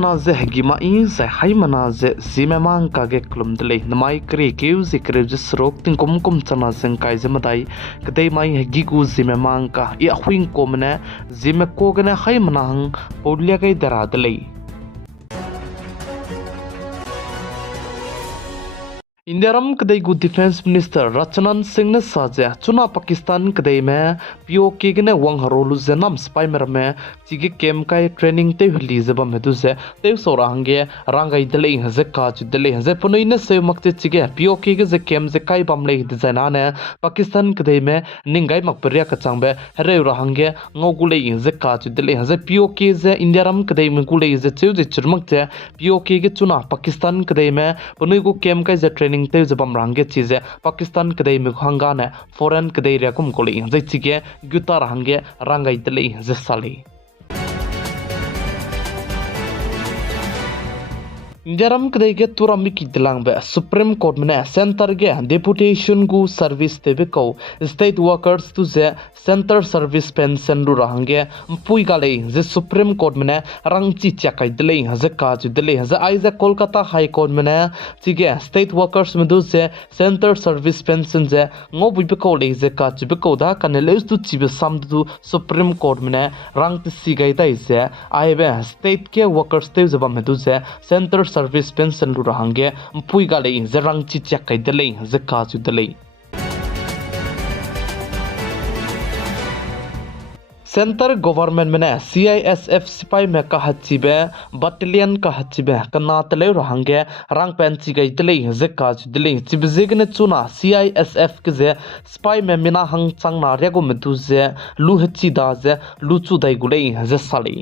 na ze gimai ze haimana ze zime mang ka ge klum dele namai kre keu ze kre je srok ting kum kum chana seng kai ze madai kdei mai gi gu zime mang ka ya hwing komne zime ko gane haimana hang podlia kai dara dele India ram kadai gu defense minister Rajnath Singh ne saja chuna Pakistan kadai me POK gane wang harolu zenam spy mer me chige kem kai training te hli zeba me du ze te sora hange rangai dele ze ka chu dele ze punoi ne se makte chige POK ge ze kem ze kai bam le design ne Pakistan kadai me ningai mak perya ka changbe hare ura hange ngogule ze ka chu dele ze POK ze India ram kadai me gule ze chu ze churmak te POK ge chuna Pakistan kadai me punoi gu kem kai ze training te jabam range chize Pakistan kadai me hanga ne foreign kadai re kum koli zai chige gutar hange rangai tele ze sali Jaram kadai ge turami ki dilang be Supreme Court mene center ge deputation gu service tebe ko state workers tu ze center service pension ru rahange pui gale ze Supreme Court mene rangchi chakai dele ze ka ju dele ze aiza Kolkata High Court mene chige state workers medu ze center service pension ze ngobui be ko le ze ka ju be ko da kanele tu chibe sam du Supreme Court mene rang ti sigai dai ze aibe state ke workers te ze ba medu ze center service pension ru rahange pui gale ze rangchi chakai dele ze ka ju dele Center government mene CISF sipai me ka hachibe battalion ka hachibe kana tele rahange rang penchi gai tele ze ka dele chibzigne chuna CISF ke ze spy me mina hang chang na rego medu ze lu hachi da ze lu chu dai gule ze sali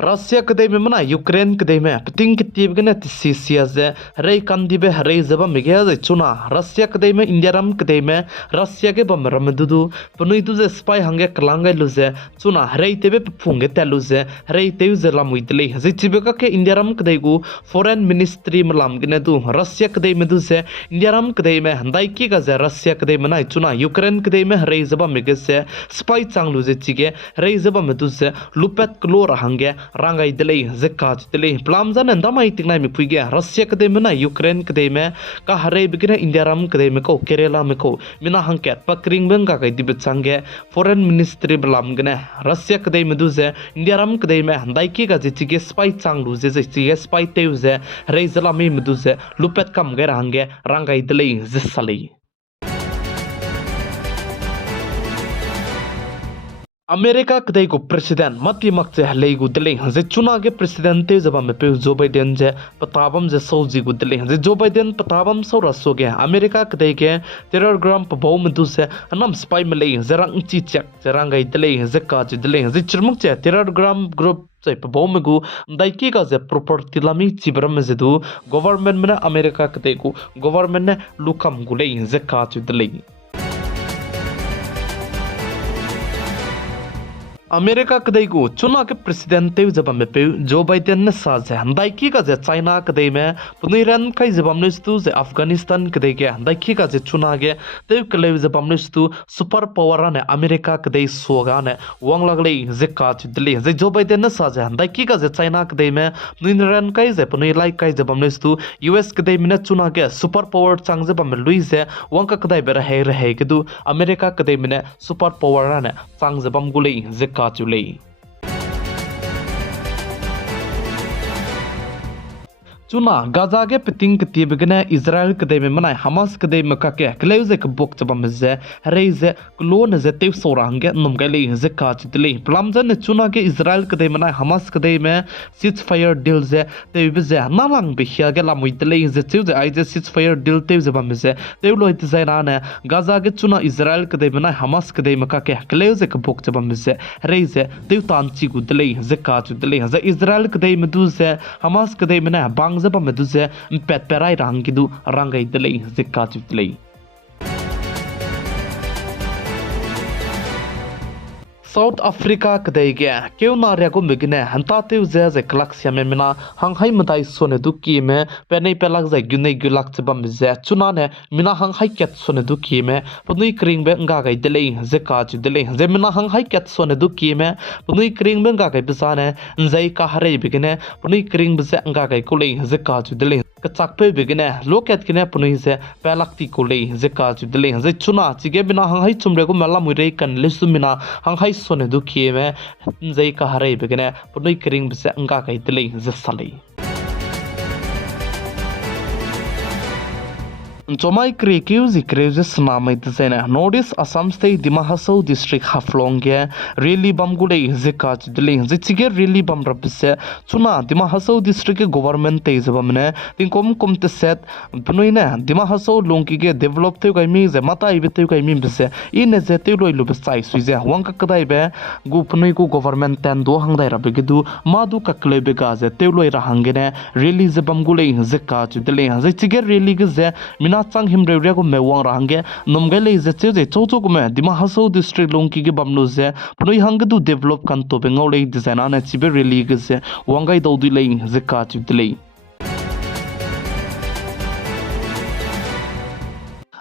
Russia kadai me mana Ukraine kadai me pting kitib gane tisia ze rei kandi be rei zaba mege ze chuna Russia kadai me India ram kadai me Russia ke bam ram dudu punui tu ze spy hange klangai lu ze chuna rei tebe phunge telu ze rei teu ze lamui tele ze chibeka ke India ram kadai gu foreign ministry malam gane du Russia kadai me du ze India ram kadai me handai ki ga ze Russia kadai me na chuna Ukraine kadai me rei zaba mege ze spy chang lu ze chige rei zaba me du ze lupet klo rahange rangai dele zekat dele plamzan andamai tingnai mi puige Russia kade mena Ukraine kade me ka hare bigine India ram kade me ko Kerala me ko mina hangket pakring benga kai dibet sange foreign ministry blam gane Russia kade me duze India ram kade me handai ki ga jige spy chang lu je jige spy teuze reizala me duze lupet kam ge range rangai dele zesali America kadai ko president mati makche halei gu dele ze chuna ge president te jaba me pe Joe Biden je patabam je soji gu dele ze Joe Biden patabam so raso ge America kadai ke terror gram pabom du se anam spy me le zerang chi chak zerang gai dele ze ka ji dele ze chirmuk che terror gram group chai pabom gu dai ki ga ze property lami chibram ze du government me America kadai ko government ne lukam gu le ze ka ji dele America kadai gu chuna ke president te jaba me pe Joe Biden ne sa je handai ki ka je China kadai me puniran kai jabam ne stu je Afghanistan kadai ke handai ki ka je chuna ge te kale jabam ne stu super power ne America kadai soga ne wang lagle je ka chu dili je Joe Biden ne sa je handai ki ka je China kadai me puniran kai je punai lai kai jabam ne stu US kadai me chuna ge super power chang jabam me lui je wang ka kadai ber he ke du America kadai me super power ne chang jabam gule je Kachulei Chuna Gaza ge piting kti begane Israel kdai me manai Hamas kdai me ka ke kleuze ke bok chaba meze reize klon ze te sorang ge num gale ze ka chitli plamjan chuna ge Israel kdai manai Hamas kdai me ceasefire deal ze te beze nalang be hia ge lamui tele ze chu ze ai ze ceasefire deal te ze ba meze te lo it zaina ne Gaza ge chuna Israel kdai manai Hamas kdai me ka ke kleuze ke bok chaba meze reize te tan chi gu tele ze ka chitli ze Israel kdai me du ze Hamas kdai manai bang zaba me du ze pet perai rangi du rangai dele zikka chitli South Africa kdege keu na ria go migine hanta teu ze klak siame mina hanghai madai sone du ki me penei pelak ze gunei gulak chbam ze chuna ne mina hanghai ket sone du ki me punui kring be nga gai delei ze ka chu delei ze mina hanghai ket sone du ki me punui kring be nga gai bisane nzai ka hare bigine punui kring be ze nga gai kulei ze ka chu delei ka chakpe bigine loket kine punui ze pelak ti kulei ze ka chu delei ze chuna chige bina hanghai chumre go mala muirei kan lesumina hanghai sone du kieme nzai ka hare begene punoi kring bse anga kai tele zasali Jomai Krikiuzi Kriusis Namai Zene Nordis Assam State Dimahaso District Haflongge Really Bamgule Zikaj Dili Zitige Really Bam Rapise Chuna Dimahaso District Government Tezabamne Tinkom Kumte Set Punuine Dimahaso Longkige Develop Teugaimi Mata Ibeteugaimi Bise in Zetelo Lubisai Suize Wanka Kadaibe Gupunuiku Government Tando Hangda Rabigidu Madu Kaklebegaze Teulo Rahangene Really Zabamgule Zikaj Dili Zitige Really Gaze Mina chang him re ko mewang range nomgele je che chocho ko me Dimahaso district longki ge bamnu je pnoi hang du develop kan to bengo le design na chibe release je wangai do du le je ka chi dile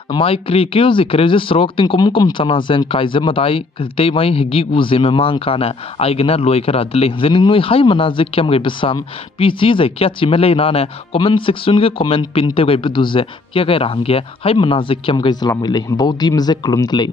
mai krikiu zikreje srok tin kum chana zen kaize madai te mai hegi u zeme mang kana aigna loi kara dile zening noi hai mana je kyam ge bisam pc je kya chimele na ne comment section ge comment pin te ge bidu je kya ge rahangge hai mana je kyam ge zlamile bodi mje klum dile